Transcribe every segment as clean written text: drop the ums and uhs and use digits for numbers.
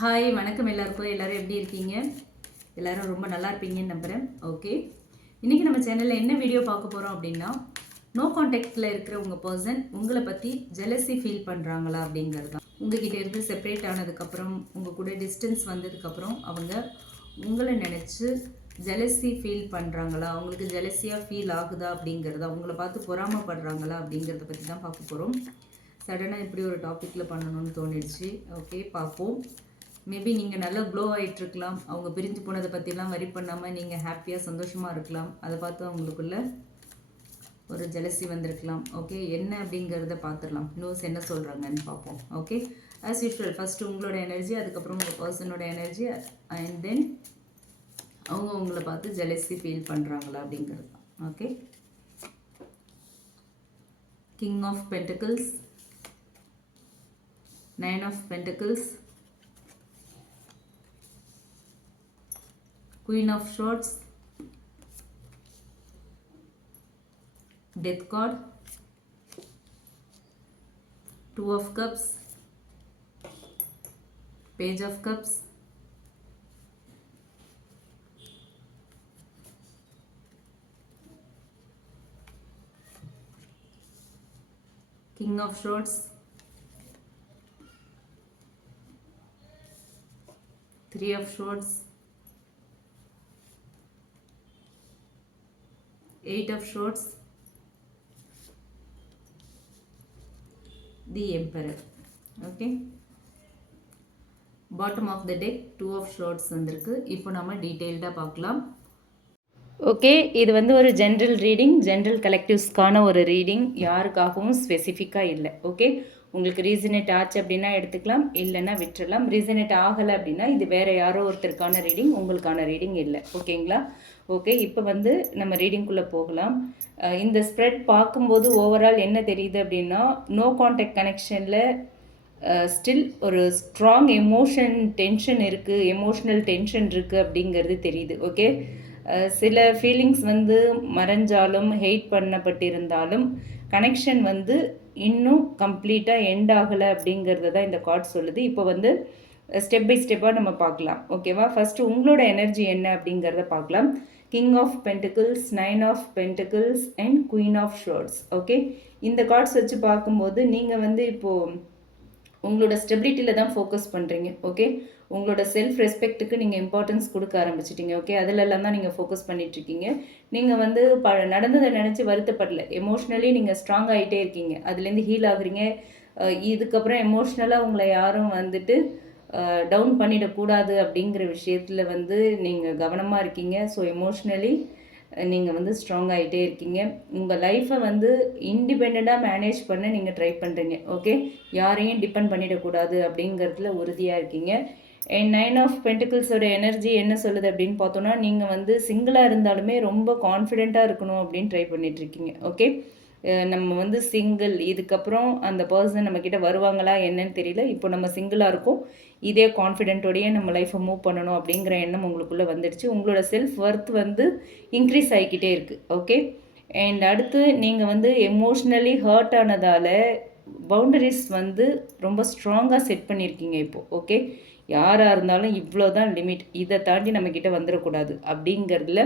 Hi வணக்கம் எல்லாருக்கும். எல்லோரும் எப்படி இருக்கீங்க? எல்லோரும் ரொம்ப நல்லா இருப்பீங்கன்னு நம்புகிறேன். ஓகே, இன்றைக்கி நம்ம சேனலில் என்ன வீடியோ பார்க்க போகிறோம் அப்படின்னா, நோ கான்டாக்டில் இருக்கிற உங்கள் பர்சன் உங்களை பற்றி ஜெலசி ஃபீல் பண்ணுறாங்களா அப்படிங்கிறது தான். உங்ககிட்ட இருந்து செப்பரேட் ஆனதுக்கப்புறம், உங்கள் கூட டிஸ்டன்ஸ் வந்ததுக்கப்புறம் அவங்க உங்களை நினச்சி ஜெலசி ஃபீல் பண்ணுறாங்களா, அவங்களுக்கு ஜெலசியாக ஃபீல் ஆகுதா அப்படிங்கிறத, அவங்கள பார்த்து பொறாமப்படுறாங்களா அப்படிங்கிறத பற்றி தான் பார்க்க போகிறோம். சடனாக இப்படி ஒரு டாப்பிக்கில் பண்ணணும்னு தோணிடுச்சு. ஓகே, பார்ப்போம். மேபி நீங்கள் நல்லா க்ளோ ஆகிட்டுருக்கலாம். அவங்க பிரிஞ்சு போனதை பற்றிலாம் வரி பண்ணாமல் நீங்கள் ஹாப்பியாக சந்தோஷமாக இருக்கலாம். அதை பார்த்து அவங்களுக்குள்ள ஒரு ஜெலசி வந்திருக்கலாம். ஓகே, என்ன அப்படிங்கிறத பார்த்துடலாம். நியூஸ் என்ன சொல்கிறாங்கன்னு பார்ப்போம். ஓகே, ஆஸ் யூஷுவல் ஃபஸ்ட்டு உங்களோட எனர்ஜி, அதுக்கப்புறம் உங்கள் பர்சனோட எனர்ஜி, அண்ட் தென் அவங்க உங்களை பார்த்து ஜெலசி ஃபீல் பண்ணுறாங்களா அப்படிங்கிறது தான். Okay, king of pentacles, 9 of pentacles, Queen of Swords, Death card, 2 of Cups, Page of Cups, King of Swords, 3 of Swords, 8 of Swords, the Emperor. Okay, bottom of the deck 2 of Swords வந்திருக்கு. இப்போ நம்ம டீட்டெயில்டாக பார்க்கலாம். Okay, இது வந்து ஒரு general reading, general கலெக்டிவ்ஸ்க்கான ஒரு reading, யாருக்காகவும் ஸ்பெசிஃபிக்காக இல்லை. ஓகே, உங்களுக்கு ரீசனேட் ஆச்சு அப்படின்னா எடுத்துக்கலாம், இல்லைன்னா விட்டுறலாம். ரீசனேட் ஆகலை அப்படின்னா இது வேறு யாரோ ஒருத்தருக்கான ரீடிங், உங்களுக்கான ரீடிங் இல்லை. ஓகேங்களா? ஓகே, இப்போ வந்து நம்ம ரீடிங்குள்ளே போகலாம். இந்த ஸ்ப்ரெட் பார்க்கும்போது ஓவரால் என்ன தெரியுது அப்படின்னா, நோ கான்டாக்ட் கனெக்ஷனில் ஸ்டில் ஒரு ஸ்ட்ராங் டென்ஷன் இருக்குது, எமோஷ்னல் டென்ஷன் இருக்குது அப்படிங்கிறது தெரியுது. ஓகே, சில ஃபீலிங்ஸ் வந்து மறைஞ்சாலும், ஹெய்ட் பண்ணப்பட்டிருந்தாலும் கனெக்ஷன் வந்து இன்னும் கம்ப்ளீட்டாக எண்ட் ஆகலை அப்படிங்கிறது தான் இந்த கார்ட் சொல்லுது. இப்போ வந்து ஸ்டெப் பை ஸ்டெப்பாக நம்ம பார்க்கலாம். ஓகேவா? ஃபஸ்ட்டு உங்களோட எனர்ஜி என்ன அப்படிங்கிறத பார்க்கலாம். King of pentacles, 9 of pentacles and queen of swords. Okay, இந்த கார்ட்ஸ் வச்சு பார்க்கும்போது நீங்கள் வந்து இப்போது உங்களோட ஸ்டெபிலிட்டியில் தான் ஃபோக்கஸ் பண்ணுறீங்க. ஓகே, உங்களோட செல்ஃப் ரெஸ்பெக்ட்டுக்கு நீங்கள் இம்பார்ட்டன்ஸ் கொடுக்க ஆரம்பிச்சிட்டிங்க. ஓகே, அதிலெல்லாம் தான் நீங்கள் ஃபோக்கஸ் பண்ணிகிட்ருக்கீங்க. நீங்கள் வந்து நடந்ததை நினச்சி வருத்தப்படல, எமோஷ்னலி நீங்கள் ஸ்ட்ராங் ஆகிட்டே இருக்கீங்க, அதுலேருந்து ஹீல் ஆகுறீங்க. இதுக்கப்புறம் எமோஷ்னலாக உங்களை யாரும் வந்துட்டு டவுன் பண்ணிடக்கூடாது அப்படிங்கிற விஷயத்தில் வந்து நீங்கள் கவனமாக இருக்கீங்க. ஸோ எமோஷ்னலி நீங்கள் வந்து ஸ்ட்ராங் ஆகிட்டே இருக்கீங்க. உங்கள் லைஃப்பை வந்து இண்டிபெண்ட்டாக மேனேஜ் பண்ண நீங்கள் ட்ரை பண்ணுறீங்க. ஓகே, யாரையும் டிபெண்ட் பண்ணிடக்கூடாது அப்படிங்கிறதுல உறுதியாக இருக்கீங்க. அண்ட் 9 ஆஃப் பென்டிகிள்ஸோட எனர்ஜி என்ன சொல்லுது அப்படின்னு பார்த்தோன்னா, நீங்கள் வந்து சிங்கிளாக இருந்தாலுமே ரொம்ப கான்ஃபிடெண்ட்டாக இருக்கணும் அப்படின்னு ட்ரை பண்ணிகிட்ருக்கீங்க. ஓகே, நம்ம வந்து சிங்கிள், இதுக்கப்புறம் அந்த பர்சன் நம்மக்கிட்ட வருவாங்களா என்னன்னு தெரியல, இப்போ நம்ம சிங்கிளாக இருக்கோம், இதே கான்ஃபிடென்ட்டோடையே நம்ம லைஃப்பை மூவ் பண்ணணும் அப்படிங்கிற எண்ணம் உங்களுக்குள்ளே வந்துடுச்சு. உங்களோட செல்ஃப் ஒர்த் வந்து இன்க்ரீஸ் ஆகிக்கிட்டே இருக்குது. ஓகே, அண்ட் அடுத்து நீங்கள் வந்து எமோஷ்னலி ஹர்ட் ஆனதால் பவுண்டரிஸ் வந்து ரொம்ப ஸ்ட்ராங்காக செட் பண்ணியிருக்கீங்க இப்போது. ஓகே, யாராக இருந்தாலும் இவ்வளோ தான் லிமிட், இதை தாண்டி நம்மக்கிட்ட வந்துடக்கூடாது அப்படிங்கிறதுல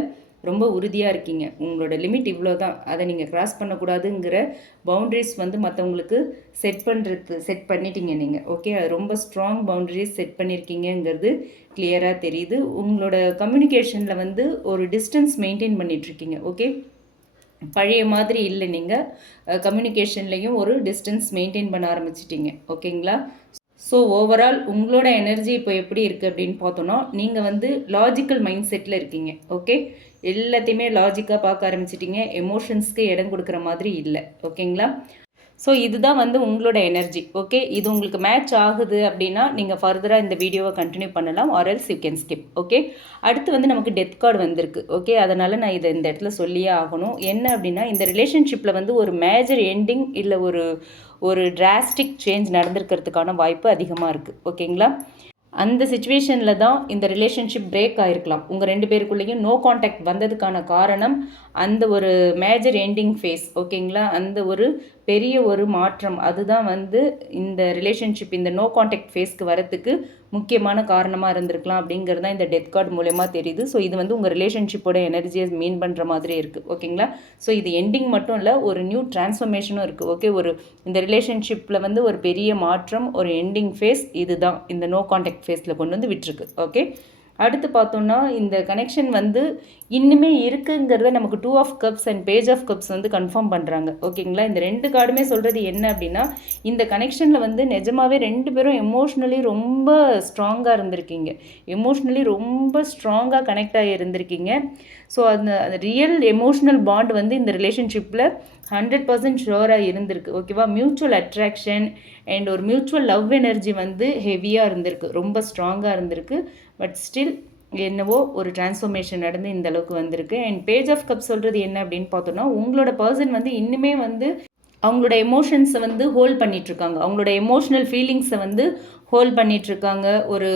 ரொம்ப உறுதியாக இருக்கீங்க. உங்களோட லிமிட் இவ்வளோ தான், அதை நீங்கள் க்ராஸ் பண்ணக்கூடாதுங்கிற பவுண்ட்ரிஸ் வந்து மற்றவங்களுக்கு செட் பண்ணிட்டீங்க நீங்கள். ஓகே, அது ரொம்ப ஸ்ட்ராங் பவுண்ட்ரிஸ் செட் பண்ணியிருக்கீங்கிறது கிளியராக தெரியுது. உங்களோட கம்யூனிகேஷனில் வந்து ஒரு டிஸ்டன்ஸ் மெயின்டைன் பண்ணிகிட்ருக்கீங்க. ஓகே, பழைய மாதிரி இல்லை, நீங்கள் கம்யூனிகேஷன்லேயும் ஒரு டிஸ்டன்ஸ் மெயின்டைன் பண்ண ஆரம்பிச்சிட்டிங்க. ஓகேங்களா? ஸோ ஓவரால் உங்களோட எனர்ஜி இப்போ எப்படி இருக்குது அப்படின்னு பார்த்தோன்னா, நீங்கள் வந்து லாஜிக்கல் மைண்ட் செட்டில் இருக்கீங்க. ஓகே, எல்லாத்தையுமே லாஜிக்காக பார்க்க ஆரம்பிச்சிட்டிங்க, எமோஷன்ஸ்க்கு இடம் கொடுக்குற மாதிரி இல்லை. ஓகேங்களா? ஸோ இதுதான் வந்து உங்களோட எனர்ஜி. ஓகே, இது உங்களுக்கு மேட்ச் ஆகுது அப்படின்னா நீங்கள் ஃபர்தராக இந்த வீடியோவை கண்டினியூ பண்ணலாம், or else you can skip. Okay, அடுத்து வந்து நமக்கு டெத் கார்டு வந்திருக்கு. ஓகே, அதனால் நான் இதை இந்த இடத்துல சொல்லியே ஆகணும். என்ன அப்படின்னா, இந்த ரிலேஷன்ஷிப்பில் வந்து ஒரு மேஜர் எண்டிங் இல்லை ஒரு டிராஸ்டிக் சேஞ்ச் நடந்திருக்கிறதுக்கான வாய்ப்பு அதிகமாக இருக்குது. ஓகேங்களா? அந்த சிச்சுவேஷனில் தான் இந்த ரிலேஷன்ஷிப் பிரேக் ஆகிருக்கலாம். உங்கள் 2 பேருக்குள்ளேயும் நோ கான்டாக்ட் வந்ததுக்கான காரணம் அந்த ஒரு மேஜர் எண்டிங் ஃபேஸ். ஓகேங்களா? அந்த ஒரு பெரிய ஒரு மாற்றம். அதுதான் வந்து இந்த ரிலேஷன்ஷிப் இந்த நோ கான்டாக்ட் ஃபேஸ்க்கு வரத்துக்கு முக்கியமான காரணமாக இருந்திருக்கலாம் அப்படிங்கிறது தான் இந்த டெத் கார்டு மூலயமா தெரியுது. ஸோ இது வந்து உங்கள் ரிலேஷன்ஷிப்போட எனர்ஜியை மீன் பண்ணுற மாதிரி இருக்குது. ஓகேங்களா? ஸோ இது எண்டிங் மட்டும் இல்லை, ஒரு நியூ டிரான்ஸ்ஃபர்மேஷனும் இருக்குது. ஓகே, ஒரு இந்த ரிலேஷன்ஷிப்பில் வந்து ஒரு பெரிய மாற்றம், ஒரு எண்டிங் ஃபேஸ் இதுதான் இந்த நோ கான்டாக்ட் ஃபேஸில் கொண்டு வந்து விட்டுருக்கு. ஓகே, அடுத்து பார்த்தோன்னா இந்த கனெக்ஷன் வந்து இன்னுமே இருக்குங்கிறத நமக்கு 2 of cups and page of cups வந்து கன்ஃபார்ம் பண்ணுறாங்க. ஓகேங்களா? இந்த 2 கார்டுமே சொல்கிறது என்ன அப்படின்னா, இந்த கனெக்ஷனில் வந்து நிஜமாகவே 2 பேரும் எமோஷ்னலி ரொம்ப ஸ்ட்ராங்காக இருந்திருக்கீங்க. எமோஷ்னலி ரொம்ப ஸ்ட்ராங்காக கனெக்ட் ஆகி இருந்திருக்கீங்க. ஸோ அந்த ரியல் எமோஷ்னல் பாண்ட் வந்து இந்த ரிலேஷன்ஷிப்பில் 100% ஷுவராக இருந்திருக்கு. ஓகேவா? மியூச்சுவல் அட்ராக்ஷன் அண்ட் ஒரு மியூச்சுவல் லவ் எனர்ஜி வந்து ஹெவியாக இருந்திருக்கு, ரொம்ப ஸ்ட்ராங்காக இருந்திருக்கு. பட் ஸ்டில் என்னவோ ஒரு டிரான்ஸ்ஃபர்மேஷன் நடந்து இந்த அளவுக்கு வந்திருக்கு. அண்ட் பேஜ் ஆஃப் கப் சொல்கிறது என்ன அப்படின்னு பார்த்தோன்னா, உங்களோட பர்சன் வந்து இன்னுமே வந்து அவங்களோட எமோஷன்ஸை வந்து ஹோல்ட் பண்ணிகிட்ருக்காங்க, அவங்களோட எமோஷ்னல் ஃபீலிங்ஸை வந்து ஹோல்ட் பண்ணிகிட்ருக்காங்க. ஒரு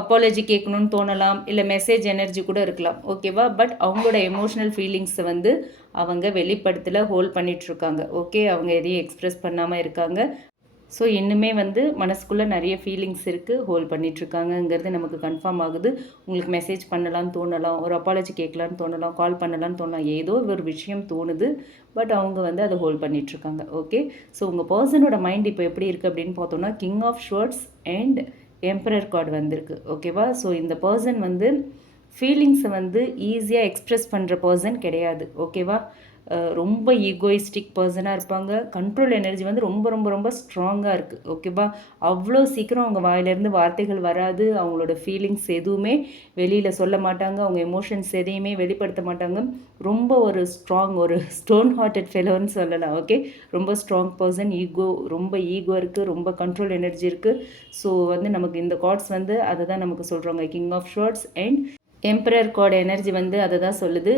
அப்பாலஜி கேட்கணும்னு தோணலாம், இல்லை மெசேஜ் எனர்ஜி கூட இருக்கலாம். ஓகேவா? பட் அவங்களோட எமோஷ்னல் ஃபீலிங்ஸை வந்து அவங்க வெளிப்படுத்தல, ஹோல்ட் பண்ணிகிட்ருக்காங்க. ஓகே, அவங்க எதையும் எக்ஸ்ப்ரெஸ் பண்ணாமல் இருக்காங்க. ஸோ இன்னுமே வந்து மனசுக்குள்ளே நிறைய ஃபீலிங்ஸ் இருக்குது, ஹோல்ட் பண்ணிகிட்ருக்காங்கங்கிறது நமக்கு கன்ஃபார்ம் ஆகுது. உங்களுக்கு மெசேஜ் பண்ணலான்னு தோணலாம், ஒரு அப்பாலஜி கேட்கலான்னு தோணலாம், கால் பண்ணலான்னு தோணலாம், ஏதோ ஒரு விஷயம் தோணுது. பட் அவங்க வந்து அதை ஹோல்ட் பண்ணிகிட்ருக்காங்க. ஓகே, ஸோ உங்கள் பர்சனோட மைண்ட் இப்போ எப்படி இருக்குது அப்படின்னு பார்த்தோன்னா, king of swords and emperor card வந்திருக்கு. ஓகேவா? ஸோ இந்த பர்சன் வந்து ஃபீலிங்ஸை வந்து ஈஸியாக எக்ஸ்ப்ரெஸ் பண்ணுற பர்சன் கிடையாது. ஓகேவா? ரொம்ப ஈகோயிஸ்டிக் பர்சனாக இருப்பாங்க. கண்ட்ரோல் எனர்ஜி வந்து ரொம்ப ரொம்ப ரொம்ப ஸ்ட்ராங்காக இருக்குது. ஓகேவா? அவ்வளோ சீக்கிரம் அவங்க வாயிலேருந்து வார்த்தைகள் வராது. அவங்களோட ஃபீலிங்ஸ் எதுவுமே வெளியில் சொல்ல மாட்டாங்க, அவங்க எமோஷன்ஸ் எதையுமே வெளிப்படுத்த மாட்டாங்க. ரொம்ப ஒரு ஸ்ட்ராங், ஒரு ஸ்டோன் ஹார்ட்டட் ஃபெலோன்னு சொல்லலாம். ஓகே, ரொம்ப ஸ்ட்ராங் பர்சன். ரொம்ப ஈகோ இருக்குது, ரொம்ப கண்ட்ரோல் எனர்ஜி இருக்குது. ஸோ வந்து நமக்கு இந்த கார்ட்ஸ் வந்து அதை தான் நமக்கு சொல்கிறாங்க, king of swords and emperor card energy வந்து அதை தான் சொல்லுது.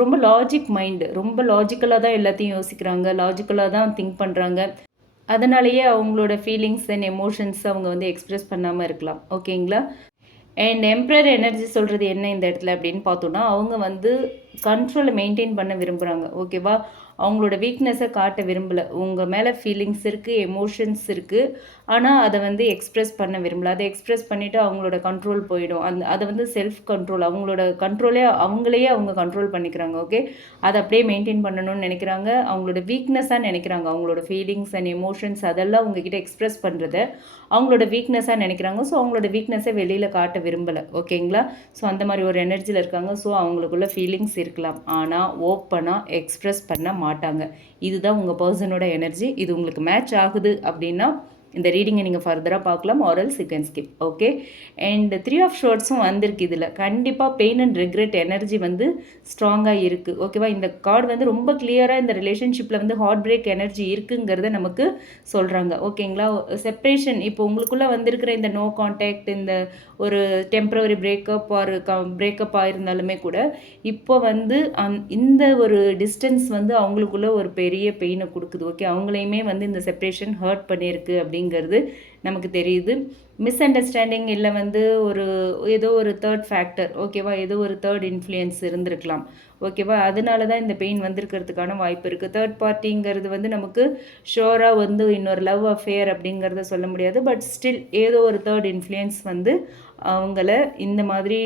ரொம்ப லாஜிக் மைண்டு, ரொம்ப லாஜிக்கலாக தான் எல்லாத்தையும் யோசிக்கிறாங்க, லாஜிக்கலாக தான் திங்க் பண்ணுறாங்க. அதனாலேயே அவங்களோட ஃபீலிங்ஸ் அண்ட் எமோஷன்ஸ் அவங்க வந்து எக்ஸ்ப்ரெஸ் பண்ணாமல் இருக்கலாம். ஓகேங்களா? அண்ட் எம்பரர் எனர்ஜி சொல்கிறது என்ன இந்த இடத்துல அப்படின்னு பார்த்தோன்னா, அவங்க வந்து கண்ட்ரோலை மெயின்டைன் பண்ண விரும்புகிறாங்க. ஓகேவா? அவங்களோட வீக்னஸை காட்ட விரும்பலை. உங்கள் மேலே ஃபீலிங்ஸ் இருக்குது, எமோஷன்ஸ் இருக்குது, ஆனால் அதை வந்து எக்ஸ்ப்ரெஸ் பண்ண விரும்பலை. அதை எக்ஸ்ப்ரெஸ் பண்ணிவிட்டு அவங்களோட கண்ட்ரோல் போயிடும். அதை வந்து செல்ஃப் கண்ட்ரோல், அவங்களோட கண்ட்ரோலே அவங்களையே அவங்க கண்ட்ரோல் பண்ணிக்கிறாங்க. ஓகே, அதை அப்படியே மெயின்டைன் பண்ணணும்னு நினைக்கிறாங்க. அவங்களோட வீக்னஸாக நினைக்கிறாங்க. அவங்களோட ஃபீலிங்ஸ் அண்ட் எமோஷன்ஸ் அதெல்லாம் உங்ககிட்ட எக்ஸ்ப்ரெஸ் பண்ணுறத அவங்களோட வீக்னஸாக நினைக்கிறாங்க. ஸோ அவங்களோட வீக்னஸை வெளியில் காட்ட விரும்பலை. ஓகேங்களா? ஸோ அந்த மாதிரி ஒரு எனர்ஜியில் இருக்காங்க. ஸோ அவங்களுக்குள்ள ஃபீலிங்ஸ் இருக்கலாம், ஆனால் ஓப்பனாக எக்ஸ்ப்ரெஸ் பண்ண மாட்டாங்க. இதுதான் உங்கள் பர்சனோட எனர்ஜி. இது உங்களுக்கு மேட்ச் ஆகுது அப்படின்னா இந்த ரீடிங்கை நீங்கள் ஃபர்தராக பார்க்கலாம், oracles you can skip. Okay, and 3 of ஷார்ட்ஸும் வந்திருக்கு. இதில் கண்டிப்பாக பெயின் அண்ட் ரெக்ரெட் எனர்ஜி வந்து ஸ்ட்ராங்காக இருக்குது. ஓகேவா? இந்த கார்டு வந்து ரொம்ப கிளியராக இந்த ரிலேஷன்ஷிப்பில் வந்து ஹார்ட் பிரேக் எனர்ஜி இருக்குங்கிறத நமக்கு சொல்கிறாங்க. ஓகேங்களா? செப்ரேஷன் இப்போ உங்களுக்குள்ளே வந்திருக்கிற இந்த நோ கான்டாக்ட், இந்த ஒரு டெம்ப்ரவரி பிரேக்கப் ஆர் பிரேக்கப் ஆயிருந்தாலுமே கூட இப்போ வந்து இந்த ஒரு டிஸ்டன்ஸ் வந்து அவங்களுக்குள்ள ஒரு பெரிய பெயினை கொடுக்குது. ஓகே, அவங்களையுமே வந்து இந்த செப்ரேஷன் ஹர்ட் பண்ணியிருக்கு அப்படிங்கிறது நமக்கு தெரியுது. மிஸ் அண்டர்ஸ்டாண்டிங் இல்லை வந்து ஏதோ ஒரு தேர்ட் ஃபேக்டர். ஓகேவா? ஏதோ ஒரு தேர்ட் இன்ஃப்ளூயன்ஸ் இருந்திருக்கலாம். ஓகேவா? அதனால தான் இந்த பெயின் வந்திருக்கிறதுக்கான வாய்ப்பு இருக்குது. தேர்ட் பார்ட்டிங்கிறது வந்து நமக்கு ஷோராக வந்து இன்னொரு லவ் அஃபேர் அப்படிங்கிறத சொல்ல முடியாது. பட் ஸ்டில் ஏதோ ஒரு தேர்ட் இன்ஃப்ளூயன்ஸ் வந்து அவங்கள இந்த மாதிரி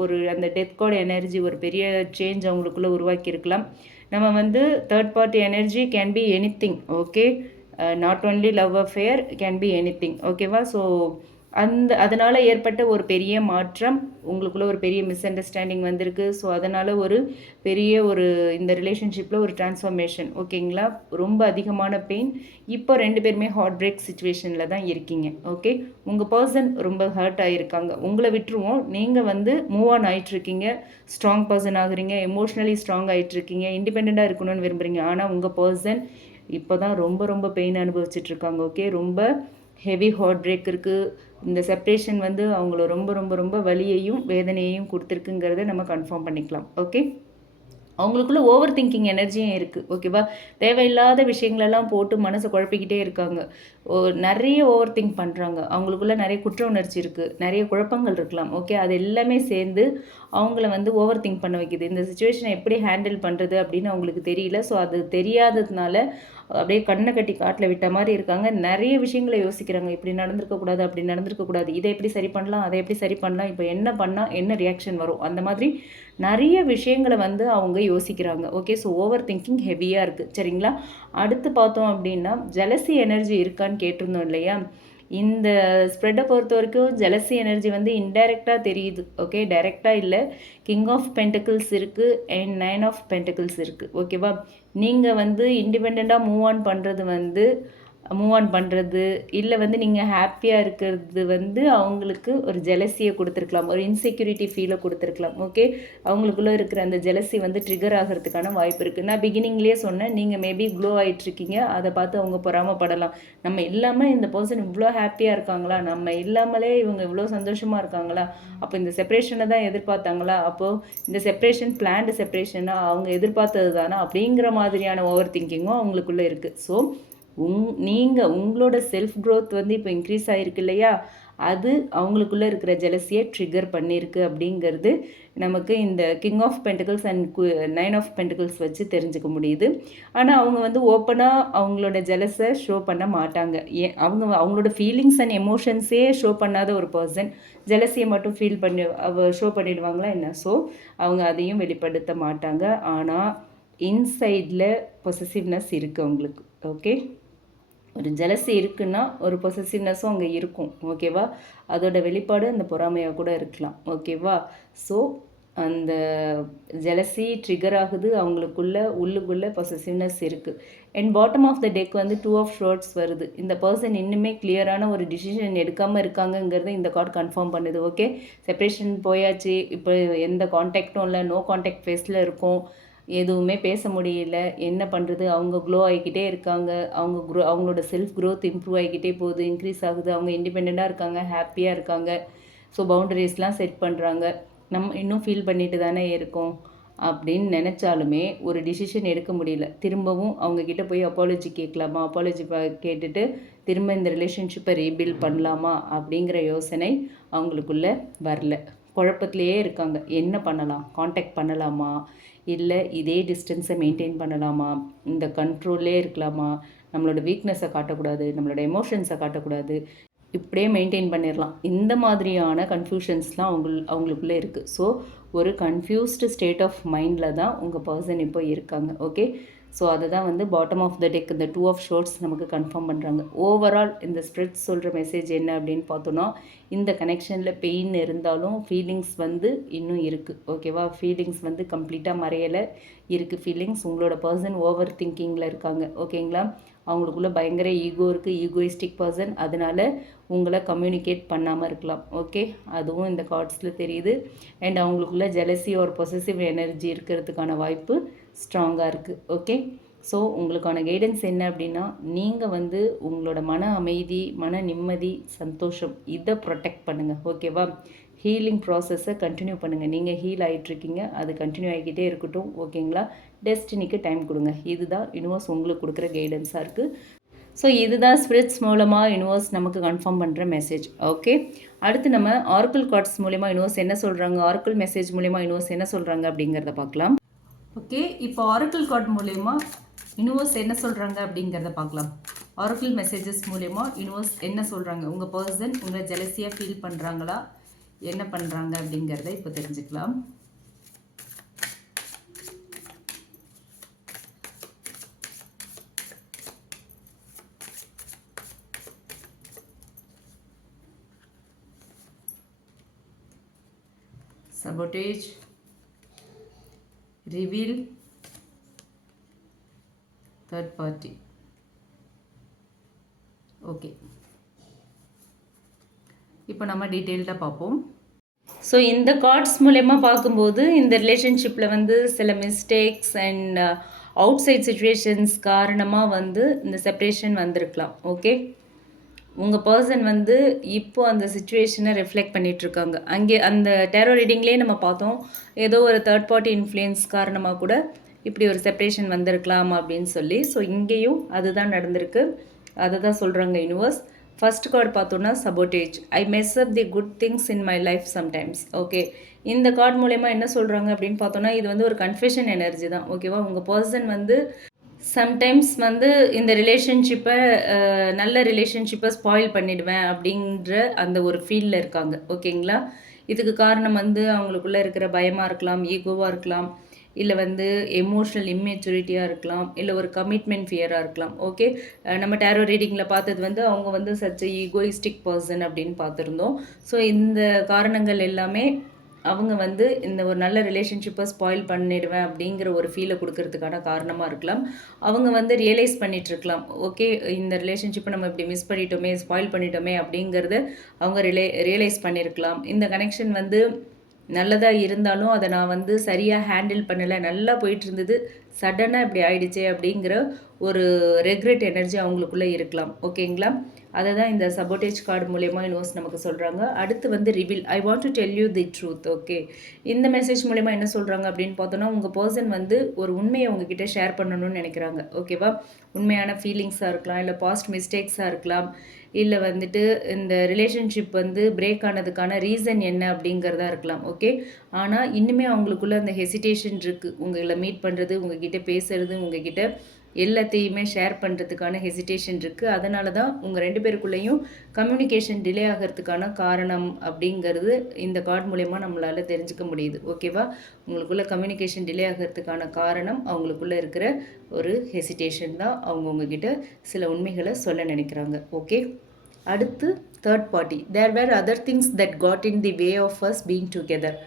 ஒரு அந்த டெத் கார்டு எனர்ஜி ஒரு பெரிய சேஞ்ச் அவங்களுக்குள்ளே உருவாக்கியிருக்கலாம். நம்ம வந்து third party energy can be anything. Okay, not only love affair, can be anything. ஓகேவா? ஸோ அதனால் ஏற்பட்ட ஒரு பெரிய மாற்றம், உங்களுக்குள்ளே ஒரு பெரிய மிஸ் அண்டர்ஸ்டாண்டிங் வந்திருக்கு. ஸோ அதனால் ஒரு பெரிய இந்த ரிலேஷன்ஷிப்பில் ஒரு டிரான்ஸ்ஃபர்மேஷன். ஓகேங்களா? ரொம்ப அதிகமான பெயின். இப்போ 2 பேருமே ஹார்ட் பிரேக் சுச்சுவேஷனில் தான் இருக்கீங்க. ஓகே, உங்கள் பர்சன் ரொம்ப ஹர்ட் ஆகியிருக்காங்க. உங்களை விட்டுருவோம், நீங்கள் வந்து மூவ் ஆன் ஆகிட்டுருக்கீங்க, ஸ்ட்ராங் பர்சன் ஆகுறீங்க, எமோஷ்னலி ஸ்ட்ராங் ஆகிட்டுருக்கீங்க, இண்டிபெண்ட்டாக இருக்கணும்னு விரும்புகிறீங்க. ஆனால் உங்கள் பர்சன் இப்போ தான் ரொம்ப ரொம்ப பெயின் அனுபவிச்சிட்ருக்காங்க. ஓகே, ரொம்ப ஹெவி ஹார்ட் பிரேக் இருக்குது. இந்த செப்ரேஷன் வந்து அவங்கள ரொம்ப ரொம்ப ரொம்ப வலியையும் வேதனையையும் கொடுத்துருக்குங்கிறத நம்ம கன்ஃபார்ம் பண்ணிக்கலாம். ஓகே, அவங்களுக்குள்ள ஓவர் திங்கிங் எனர்ஜியும் இருக்குது. ஓகேவா? தேவையில்லாத விஷயங்களெல்லாம் போட்டு மனசை குழப்பிக்கிட்டே இருக்காங்க. நிறைய ஓவர் திங்க் பண்ணுறாங்க. அவங்களுக்குள்ள நிறைய குற்ற உணர்ச்சி இருக்குது, நிறைய குழப்பங்கள் இருக்கலாம். ஓகே, அது எல்லாமே சேர்ந்து அவங்கள வந்து ஓவர் திங்க் பண்ண வைக்குது. இந்த சுச்சுவேஷனை எப்படி ஹேண்டில் பண்ணுறது அப்படின்னு அவங்களுக்கு தெரியல. ஸோ அது தெரியாததுனால அப்படியே கண்ணை கட்டி காட்டில் விட்ட மாதிரி இருக்காங்க. நிறைய விஷயங்களை யோசிக்கிறாங்க. இப்படி நடந்திருக்கக்கூடாது, அப்படி நடந்திருக்கக்கூடாது, இதை எப்படி சரி பண்ணலாம், அதை எப்படி சரி பண்ணலாம், இப்போ என்ன பண்ணால் என்ன ரியாக்ஷன் வரும், அந்த மாதிரி நிறைய விஷயங்களை வந்து அவங்க யோசிக்கிறாங்க. ஓகே, ஸோ ஓவர் திங்கிங் ஹெவியாக இருக்குது. சரிங்களா? அடுத்து பார்த்தோம் அப்படின்னா ஜெலசி எனர்ஜி இருக்கான்னு கேட்டிருந்தோம் இல்லையா? இந்த ஸ்ப்ரெட்டை பொறுத்த வரைக்கும் ஜெலசி எனர்ஜி வந்து இன்டைரக்டாக தெரியுது. ஓகே, டைரெக்டாக இல்லை. கிங் ஆஃப் பென்டக்கிள்ஸ் இருக்குது அண்ட் 9 ஆஃப் பென்டக்கிள்ஸ் இருக்குது. ஓகேவா? நீங்கள் வந்து இண்டிபெண்ட்டாக மூவ் ஆன் பண்ணுறது இல்லை வந்து நீங்கள் ஹாப்பியாக இருக்கிறது வந்து அவங்களுக்கு ஒரு ஜெலசியை கொடுத்துருக்கலாம், ஒரு இன்செக்யூரிட்டி ஃபீலை கொடுத்துருக்கலாம். ஓகே, அவங்களுக்குள்ளே இருக்கிற அந்த ஜெலசி வந்து ட்ரிகர் ஆகிறதுக்கான வாய்ப்பு இருக்குது. நான் பிகினிங்லேயே சொன்னேன், நீங்கள் மேபி க்ளோ ஆகிட்டுருக்கீங்க, அதை பார்த்து அவங்க பொறாமப்படலாம். நம்ம இல்லாமல் இந்த பர்சன் இவ்வளோ ஹாப்பியாக இருக்காங்களா, நம்ம இல்லாமலே இவங்க இவ்வளோ சந்தோஷமாக இருக்காங்களா, அப்போ இந்த செப்பரேஷனை தான் எதிர்பார்த்தாங்களா, அப்போது இந்த செப்பரேஷன் பிளான்டு செப்பரேஷனாக அவங்க எதிர்பார்த்தது தானே, அப்படிங்கிற மாதிரியான ஓவர் திங்கிங்கும் அவங்களுக்குள்ளே இருக்குது. ஸோ நீங்கள் உங்களோட செல்ஃப் க்ரோத் வந்து இப்போ இன்க்ரீஸ் ஆகிருக்கு இல்லையா, அது அவங்களுக்குள்ளே இருக்கிற ஜெலசியை ட்ரிகர் பண்ணியிருக்கு அப்படிங்கிறது நமக்கு இந்த king of pentacles and 9 of pentacles வச்சு தெரிஞ்சுக்க முடியுது. ஆனால் அவங்க வந்து ஓப்பனாக அவங்களோட ஜெலஸை ஷோ பண்ண மாட்டாங்க. அவங்களோட ஃபீலிங்ஸ் அண்ட் எமோஷன்ஸே ஷோ பண்ணாத ஒரு பர்சன் ஜெலசியை மட்டும் ஷோ பண்ணிடுவாங்களா என்ன? ஸோ அவங்க அதையும் வெளிப்படுத்த மாட்டாங்க. ஆனால் இன்சைடில் பொசசிவ்னஸ் இருக்குது அவங்களுக்கு. ஓகே, ஒரு ஜெலசி இருக்குன்னா ஒரு பொசசிவ்னஸும் அங்கே இருக்கும். ஓகேவா? அதோட வெளிப்பாடு அந்த பொறாமையாக கூட இருக்கலாம். ஓகேவா? ஸோ அந்த ஜெலசி ட்ரிகர் ஆகுது, அவங்களுக்குள்ள உள்ளுக்குள்ளே பொசசிவ்னஸ் இருக்குது. And bottom of the deck வந்து 2 ஆஃப் ஷோர்ட்ஸ் வருது. இந்த பர்சன் இன்னுமே கிளியரான ஒரு டிசிஷன் எடுக்காமல் இருக்காங்கங்கிறத இந்த கார்டு கன்ஃபார்ம் பண்ணுது. ஓகே, செப்பரேஷன் போயாச்சு, இப்போ எந்த கான்டாக்டும் இல்லை, நோ கான்டாக்ட் ஃபேஸில் இருக்கும், எதுவுமே பேச முடியல, என்ன பண்ணுறது, அவங்க க்ளோ ஆகிக்கிட்டே இருக்காங்க, அவங்களோட செல்ஃப் க்ரோத் இம்ப்ரூவ் ஆகிக்கிட்டே போகுது, இன்க்ரீஸ் ஆகுது, அவங்க இண்டிபெண்ட்டாக இருக்காங்க, ஹாப்பியாக இருக்காங்க. ஸோ பவுண்டரிஸ்லாம் செட் பண்ணுறாங்க. நம்ம இன்னும் ஃபீல் பண்ணிட்டு தானே இருக்கோம் அப்படின்னு நினச்சாலுமே ஒரு டிசிஷன் எடுக்க முடியல. திரும்பவும் அவங்கக்கிட்ட போய் அப்பாலஜி கேட்கலாமா, அப்பாலஜி கேட்டுட்டு திரும்ப இந்த ரிலேஷன்ஷிப்பை ரீபில்ட் பண்ணலாமா அப்படிங்கிற யோசனை அவங்களுக்குள்ளே வரல. குழப்பத்திலேயே இருக்காங்க. என்ன பண்ணலாம், காண்டாக்ட் பண்ணலாமா, இல்லை இதே டிஸ்டன்ஸை மெயின்டைன் பண்ணலாமா, இந்த கண்ட்ரோல்லே இருக்கலாமா, நம்மளோட வீக்னஸை காட்டக்கூடாது, நம்மளோட எமோஷன்ஸை காட்டக்கூடாது, இப்படியே மெயின்டைன் பண்ணிடலாம். இந்த மாதிரியான கன்ஃபியூஷன்ஸ்லாம் அவங்களுக்குள்ளே இருக்குது. ஸோ ஒரு கன்ஃபியூஸ்டு ஸ்டேட் ஆஃப் மைண்டில் தான் உங்கள் பர்சன் இப்போ இருக்காங்க. ஓகே, ஸோ அதை தான் வந்து பாட்டம் ஆஃப் த டெக் இந்த 2 ஆஃப் ஷோர்ட்ஸ் நமக்கு கன்ஃபார்ம் பண்ணுறாங்க. ஓவரால் இந்த ஸ்ப்ரெட் சொல்கிற மெசேஜ் என்ன அப்படின்னு பார்த்தோன்னா, இந்த கனெக்ஷனில் பெயின் இருந்தாலும் ஃபீலிங்ஸ் வந்து இன்னும் இருக்குது. ஓகேவா? ஃபீலிங்ஸ் வந்து கம்ப்ளீட்டாக மறையலை, இருக்குது ஃபீலிங்ஸ். உங்களோட பர்சன் ஓவர் திங்கிங்கில் இருக்காங்க. ஓகேங்களா? அவங்களுக்குள்ள பயங்கர ஈகோ இருக்குது, ஈகோயிஸ்டிக் பர்சன். அதனால் உங்களை கம்யூனிகேட் பண்ணாமல் இருக்கலாம். ஓகே, அதுவும் இந்த கார்ட்ஸில் தெரியுது. அண்ட் அவங்களுக்குள்ள ஜெலசி ஒரு பொசசிவ் எனர்ஜி இருக்கிறதுக்கான வாய்ப்பு ஸ்ட்ராங்காக இருக்குது. ஓகே, ஸோ உங்களுக்கான கைடன்ஸ் என்ன அப்படின்னா, நீங்கள் வந்து உங்களோட மன அமைதி, மன நிம்மதி, சந்தோஷம் இதை ப்ரொடெக்ட் பண்ணுங்கள். ஓகேவா? ஹீலிங் ப்ராசஸை கண்டினியூ பண்ணுங்கள். நீங்கள் ஹீல் ஆகிட்டுருக்கீங்க, அது கண்டினியூ ஆகிக்கிட்டே இருக்கட்டும். ஓகேங்களா? டெஸ்டினிக்கு டைம் கொடுங்க. இதுதான் யூனிவர்ஸ் உங்களுக்கு கொடுக்குற கைடன்ஸாக இருக்குது. ஸோ இதுதான் ஸ்பிரிட்ஸ் மூலமாக யூனிவர்ஸ் நமக்கு கன்ஃபார்ம் பண்ணுற மெசேஜ். ஓகே, அடுத்து நம்ம ஆர்க்கிள் கார்ட்ஸ் மூலிமா யூனிவர்ஸ் என்ன சொல்கிறாங்க, ஆர்க்கிள் மெசேஜ் மூலிமா யூனிவர்ஸ் என்ன சொல்கிறாங்க அப்படிங்கிறத பார்க்கலாம். ஓகே, இப்போ ஆர்க்கிள் கார்ட் மூலயமா யூனிவர்ஸ் என்ன சொல்கிறாங்க அப்படிங்கிறத பார்க்கலாம். ஆர்க்கிள் மெசேஜஸ் மூலயமா யூனிவர்ஸ் என்ன சொல்கிறாங்க, உங்கள் பர்சன் உங்களை ஜெலசியாக ஃபீல் பண்ணுறாங்களா, என்ன பண்ணுறாங்க அப்படிங்கிறத இப்போ தெரிஞ்சுக்கலாம். Sabotage, reveal, third party. Okay, இப்போ நம்ம டீட்டெயில்டாக பார்ப்போம். ஸோ இந்த கார்ட்ஸ் மூலயமா பார்க்கும்போது இந்த ரிலேஷன்ஷிப்பில் வந்து சில mistakes and outside situations காரணமாக வந்து இந்த செப்ரேஷன் வந்திருக்கலாம். ஓகே, உங்கள் பர்சன் வந்து இப்போ அந்த சுச்சுவேஷனை ரிஃப்ளெக்ட் பண்ணிகிட்ருக்காங்க. அங்கே அந்த டேரோ ரீடிங்லேயே நம்ம பார்த்தோம், ஏதோ ஒரு தேர்ட் பார்ட்டி இன்ஃப்ளூயன்ஸ் காரணமாக கூட இப்படி ஒரு செப்பரேஷன் வந்திருக்கலாம் அப்படின்னு சொல்லி. ஸோ இங்கேயும் அதுதான் நடந்திருக்கு. அதை தான் சொல்கிறாங்க யூனிவர்ஸ். ஃபர்ஸ்ட் கார்டு பார்த்தோன்னா சபோட்டேஜ். ஐ mess up the good things in my life sometimes. Okay, இந்த கார்டு மூலயமா என்ன சொல்கிறாங்க அப்படின்னு பார்த்தோன்னா, இது வந்து ஒரு கன்ஃபெஷன் எனர்ஜி தான். ஓகேவா, உங்கள் பர்சன் வந்து சம்டைம்ஸ் வந்து இந்த ரிலேஷன்ஷிப்பை நல்ல ரிலேஷன்ஷிப்பை ஸ்பாயில் பண்ணிடுவேன் அப்படின்ற அந்த ஒரு ஃபீலில் இருக்காங்க. ஓகேங்களா, இதுக்கு காரணம் வந்து அவங்களுக்குள்ளே இருக்கிற பயமாக இருக்கலாம், ஈகோவாக இருக்கலாம், இல்லை வந்து எமோஷ்னல் இம்மெச்சூரிட்டியாக இருக்கலாம், இல்லை ஒரு கமிட்மெண்ட் ஃபியராக இருக்கலாம். ஓகே, நம்ம டேரோ ரீடிங்கில் பார்த்தது வந்து அவங்க வந்து சச் ஈகோயிஸ்டிக் பர்சன் அப்படின்னு பார்த்துருந்தோம். ஸோ இந்த காரணங்கள் எல்லாமே அவங்க வந்து இந்த ஒரு நல்ல ரிலேஷன்ஷிப்பை ஸ்பாயில் பண்ணிடுவேன் அப்படிங்கிற ஒரு ஃபீலை கொடுக்கறதுக்கான காரணமாக இருக்கலாம். அவங்க வந்து ரியலைஸ் பண்ணிகிட்ருக்கலாம், ஓகே இந்த ரிலேஷன்ஷிப்பை நம்ம இப்படி மிஸ் பண்ணிட்டோமே, ஸ்பாயில் பண்ணிட்டோமே அப்படிங்கிறத அவங்க ரியலைஸ் பண்ணியிருக்கலாம். இந்த கனெக்ஷன் வந்து நல்லதாக இருந்தாலும் அதை நான் வந்து சரியாக ஹேண்டில் பண்ணலை, நல்லா போயிட்டு இருந்தது, சடனாக இப்படி ஆயிடுச்சே அப்படிங்கிற ஒரு ரெக்ரெட் எனர்ஜி அவங்களுக்குள்ளே இருக்கலாம். ஓகேங்களா, அதை தான் இந்த சபோட்டேஜ் கார்டு மூலயமா யூனிவர்ஸ் நமக்கு சொல்கிறாங்க. அடுத்து வந்து reveal, I want to tell you the truth. Okay, இந்த மெசேஜ் மூலயமா என்ன சொல்கிறாங்க அப்படின்னு பார்த்தோன்னா, உங்கள் பர்சன் வந்து ஒரு உண்மையை உங்ககிட்ட ஷேர் பண்ணணும்னு நினைக்கிறாங்க. ஓகேவா, உண்மையான ஃபீலிங்ஸாக இருக்கலாம், இல்லை பாஸ்ட் மிஸ்டேக்ஸாக இருக்கலாம், இல்லை வந்துட்டு இந்த ரிலேஷன்ஷிப் வந்து பிரேக் ஆனதுக்கான ரீசன் என்ன அப்படிங்கிறதா இருக்கலாம். ஓகே, ஆனால் இன்னுமே அவங்களுக்குள்ள அந்த ஹெசிடேஷன் இருக்குது. உங்களை மீட் பண்ணுறது, உங்ககிட்ட பேசுறது, உங்ககிட்ட எல்லாத்தையுமே ஷேர் பண்ணுறதுக்கான ஹெசிடேஷன் இருக்குது. அதனால தான் உங்கள் 2 பேருக்குள்ளேயும் கம்யூனிகேஷன் டிலே ஆகிறதுக்கான காரணம் அப்படிங்கிறது இந்த கார்டு மூலயமா நம்மளால் தெரிஞ்சுக்க முடியுது. ஓகேவா, உங்களுக்குள்ள கம்யூனிகேஷன் டிலே ஆகிறதுக்கான காரணம் அவங்களுக்குள்ளே இருக்கிற ஒரு ஹெசிடேஷன் தான். அவங்க உங்ககிட்ட சில உண்மைகளை சொல்ல நினைக்கிறாங்க. ஓகே, அடுத்து third party. There were other things that got in the way of us being together.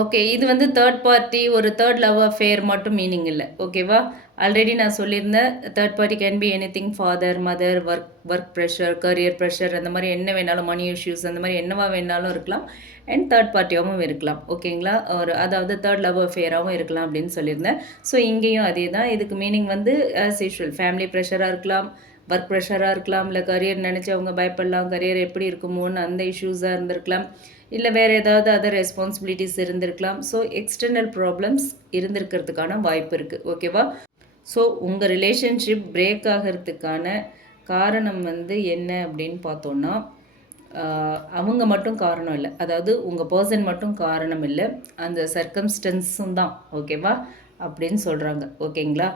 Okay, இது வந்து தேர்ட் பார்ட்டி, ஒரு தேர்ட் லவ் அஃபேர் மட்டும் மீனிங் இல்லை. ஓகேவா, ஆல்ரெடி நான் சொல்லியிருந்தேன், third party can be anything, father, mother, work pressure, career pressure, அந்த மாதிரி என்ன வேணாலும், மணி இஷ்யூஸ், அந்த மாதிரி என்னவா வேணாலும் இருக்கலாம். அண்ட் தேர்ட் பார்ட்டியாகவும் இருக்கலாம். ஓகேங்களா, ஒரு அதாவது தேர்ட் லவ் அஃபேராகவும் இருக்கலாம் அப்படின்னு சொல்லியிருந்தேன். ஸோ இங்கேயும் அதே தான். இதுக்கு மீனிங் வந்து ஆஸ் யூஷுவல் ஃபேமிலி ப்ரெஷராக இருக்கலாம், ஒர்க் ப்ரெஷராக இருக்கலாம், இல்லை கரியர் நினச்சி அவங்க பயப்படலாம், கரியர் எப்படி இருக்குமோன்னு அந்த இஷ்யூஸாக இருந்திருக்கலாம், இல்லை வேறு ஏதாவது அதர் ரெஸ்பான்சிபிலிட்டிஸ் இருந்திருக்கலாம். ஸோ எக்ஸ்டர்னல் ப்ராப்ளம்ஸ் இருந்திருக்கிறதுக்கான வாய்ப்பு இருக்குது. ஓகேவா, ஸோ உங்கள் ரிலேஷன்ஷிப் பிரேக் ஆகிறதுக்கான காரணம் வந்து என்ன அப்படின்னு பார்த்தோன்னா, அவங்க மட்டும் காரணம் இல்லை, அதாவது உங்கள் பர்சன் மட்டும் காரணம் இல்லை, அந்த சர்க்கம்ஸ்டன்ஸும் தான். ஓகேவா, அப்படின்னு சொல்கிறாங்க. ஓகேங்களா,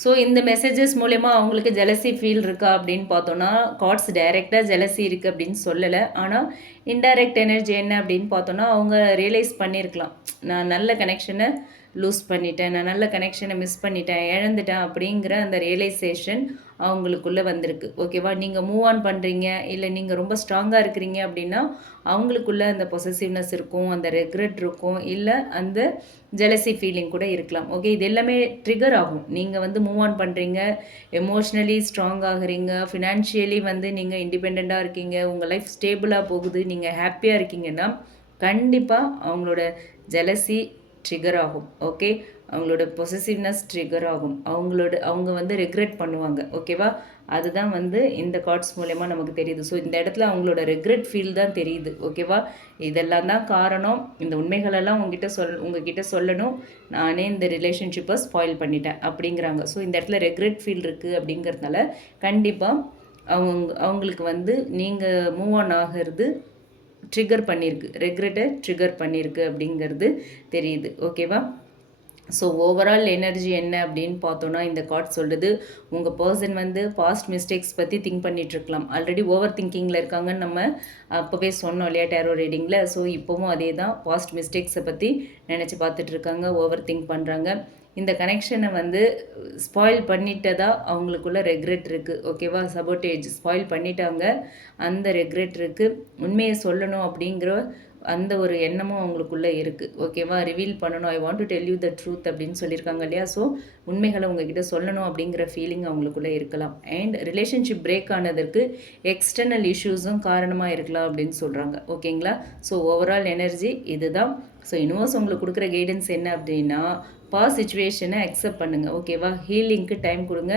ஸோ இந்த மெசேஜஸ் மூலயமா அவங்களுக்கு ஜெலசி ஃபீல் இருக்கா அப்படின்னு பார்த்தோன்னா, கார்ட்ஸ் டைரெக்டாக ஜெலசி இருக்குது அப்படின்னு சொல்லலை. ஆனால் இன்டைரக்ட் எனர்ஜி என்ன அப்படின்னு பார்த்தோன்னா, அவங்க ரியலைஸ் பண்ணியிருக்கலாம், நான் நல்ல கனெக்ஷனை லூஸ் பண்ணிட்டேன், நான் நல்ல கனெக்ஷனை மிஸ் பண்ணிட்டேன், இழந்துட்டேன் அப்படிங்கிற அந்த ரியலைசேஷன் அவங்களுக்குள்ளே வந்திருக்கு. ஓகேவா, நீங்கள் மூவ் ஆன் பண்ணுறீங்க, இல்லை நீங்கள் ரொம்ப ஸ்ட்ராங்காக இருக்கிறீங்க அப்படின்னா அவங்களுக்குள்ளே அந்த பொசசிவ்னஸ் இருக்கும், அந்த ரெக்ரெட் இருக்கும், இல்லை அந்த ஜெலசி ஃபீலிங் கூட இருக்கலாம். ஓகே, இது எல்லாமே ட்ரிகர் ஆகும். நீங்கள் வந்து மூவ் ஆன் பண்ணுறீங்க, எமோஷ்னலி ஸ்ட்ராங் ஆகுறீங்க, ஃபினான்ஷியலி வந்து நீங்கள் இண்டிபெண்ட்டாக இருக்கீங்க, உங்கள் லைஃப் ஸ்டேபிளாக போகுது, நீங்கள் ஹாப்பியாக இருக்கீங்கன்னா கண்டிப்பாக அவங்களோட ஜெலசி ட்ரிகர் ஆகும். ஓகே, அவங்களோட பொசசிவ்னஸ் ட்ரிகர் ஆகும், அவங்க வந்து ரெக்ரெட் பண்ணுவாங்க. ஓகேவா, அதுதான் வந்து இந்த கார்ட்ஸ் மூலயமா நமக்கு தெரியுது. ஸோ இந்த இடத்துல அவங்களோட ரெக்ரெட் ஃபீல் தான் தெரியுது. ஓகேவா, இதெல்லாம் தான் காரணம். இந்த உண்மைகளெல்லாம் உங்ககிட்ட சொல்லணும், நானே இந்த ரிலேஷன்ஷிப்பை ஸ்பாயில் பண்ணிட்டேன் அப்படிங்கிறாங்க. ஸோ இந்த இடத்துல ரெக்ரெட் ஃபீல் இருக்குது அப்படிங்கிறதுனால கண்டிப்பாக அவங்களுக்கு வந்து நீங்கள் மூவ் ஆன் ஆகிறது ட்ரிகர் பண்ணியிருக்கு, ரெக்ரெட்டை ட்ரிகர் பண்ணியிருக்கு அப்படிங்கிறது தெரியுது. ஓகேவா, ஸோ ஓவரால் எனர்ஜி என்ன அப்படின்னு பார்த்தோன்னா, இந்த கார்ட் சொல்கிறது, உங்கள் பர்சன் வந்து பாஸ்ட் மிஸ்டேக்ஸ் பற்றி திங்க் பண்ணிகிட்ருக்கலாம். ஆல்ரெடி ஓவர் திங்கிங்கில் இருக்காங்கன்னு நம்ம அப்போவே சொன்னோம் இல்லையா டேரோ ரீடிங்கில். ஸோ இப்போவும் அதே தான், பாஸ்ட் மிஸ்டேக்ஸை பற்றி நினச்சி பார்த்துட்ருக்காங்க, ஓவர் திங்க் பண்ணுறாங்க. இந்த கனெக்ஷனை வந்து ஸ்பாயில் பண்ணிட்டதா அவங்களுக்குள்ள ரெக்ரெட் இருக்குது. ஓகேவா, சபோட்டேஜ் ஸ்பாயில் பண்ணிட்டாங்க, அந்த ரெக்ரெட் இருக்குது. உண்மையை சொல்லணும் அப்படிங்கிற அந்த ஒரு எண்ணமும் அவங்களுக்குள்ளே இருக்குது. ஓகேவா, ரிவீல் பண்ணணும், I want to tell you the truth அப்படின்னு சொல்லியிருக்காங்க இல்லையா. ஸோ உண்மைகளை உங்ககிட்ட சொல்லணும் அப்படிங்கிற ஃபீலிங் அவங்களுக்குள்ளே இருக்கலாம். அண்ட் ரிலேஷன்ஷிப் பிரேக் ஆனதற்கு எக்ஸ்டர்னல் இஷ்யூஸும் காரணமாக இருக்கலாம் அப்படின்னு சொல்கிறாங்க. ஓகேங்களா, ஸோ ஓவரால் எனர்ஜி இதுதான். ஸோ யூனிவர்ஸ் உங்களுக்கு கொடுக்குற கைடன்ஸ் என்ன அப்படின்னா, பாஸ் சுச்சுவேஷனை அக்செப்ட் பண்ணுங்கள். ஓகேவா, ஹீலிங்க்கு டைம் கொடுங்க,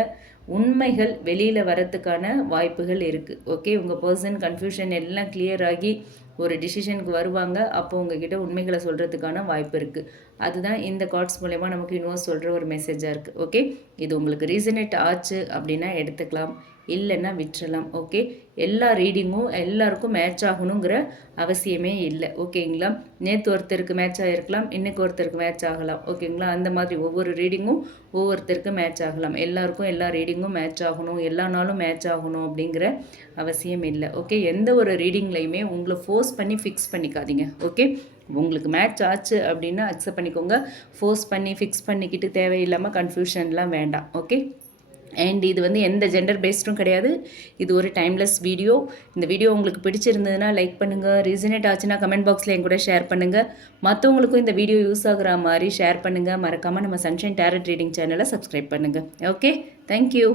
உண்மைகள் வெளியில் வரத்துக்கான வாய்ப்புகள் இருக்குது. ஓகே, உங்கள் பர்சன் கன்ஃபியூஷன் எல்லாம் கிளியர் ஆகி ஒரு டிசிஷனுக்கு வருவாங்க. அப்போ உங்ககிட்ட உண்மைகளை சொல்கிறதுக்கான வாய்ப்பு இருக்குது. அதுதான் இந்த கார்ட்ஸ் மூலயமா நமக்கு யூனிவர்ஸ் சொல்கிற ஒரு மெசேஜாக இருக்குது. ஓகே, இது உங்களுக்கு ரீசனேட் ஆச்சு அப்படின்னா எடுத்துக்கலாம், இல்லைன்னா விட்டுறலாம். ஓகே, எல்லா ரீடிங்கும் எல்லாருக்கும் மேட்ச் ஆகணுங்கிற அவசியமே இல்லை. ஓகேங்களா, நேற்று ஒருத்தருக்கு மேட்ச் ஆகிருக்கலாம், இன்றைக்கு ஒருத்தருக்கு மேட்ச் ஆகலாம். ஓகேங்களா, அந்த மாதிரி ஒவ்வொரு ரீடிங்கும் ஒவ்வொருத்தருக்கு மேட்ச் ஆகலாம். எல்லாருக்கும் எல்லா ரீடிங்கும் மேட்ச் ஆகணும், எல்லா நாளும் மேட்ச் ஆகணும் அப்படிங்கிற அவசியம் இல்லை. ஓகே, எந்த ஒரு ரீடிங்லையுமே உங்களை ஃபோர்ஸ் பண்ணி ஃபிக்ஸ் பண்ணிக்காதீங்க. ஓகே, உங்களுக்கு மேட்ச் ஆச்சு அப்படின்னா அக்செப்ட் பண்ணிக்கோங்க. ஃபோர்ஸ் பண்ணி ஃபிக்ஸ் பண்ணிக்கிட்டு தேவையில்லாமல் கன்ஃபியூஷன்லாம் வேண்டாம். ஓகே, அண்ட் இது வந்து எந்த ஜெண்டர் பேஸ்டும் கிடையாது. இது ஒரு டைம்லெஸ் வீடியோ. இந்த வீடியோ உங்களுக்கு பிடிச்சிருந்ததுன்னா லைக் பண்ணுங்கள், ரீசனேட் ஆச்சுன்னா கமெண்ட் பாக்ஸில் என் கூட ஷேர் பண்ணுங்கள். மற்றவங்களுக்கும் இந்த வீடியோ யூஸ் ஆகுற மாதிரி ஷேர் பண்ணுங்கள். மறக்காமல் நம்ம சன்ஷைன் டேரட் ரீடிங் சேனலை சப்ஸ்கிரைப் பண்ணுங்கள். Okay, thank you.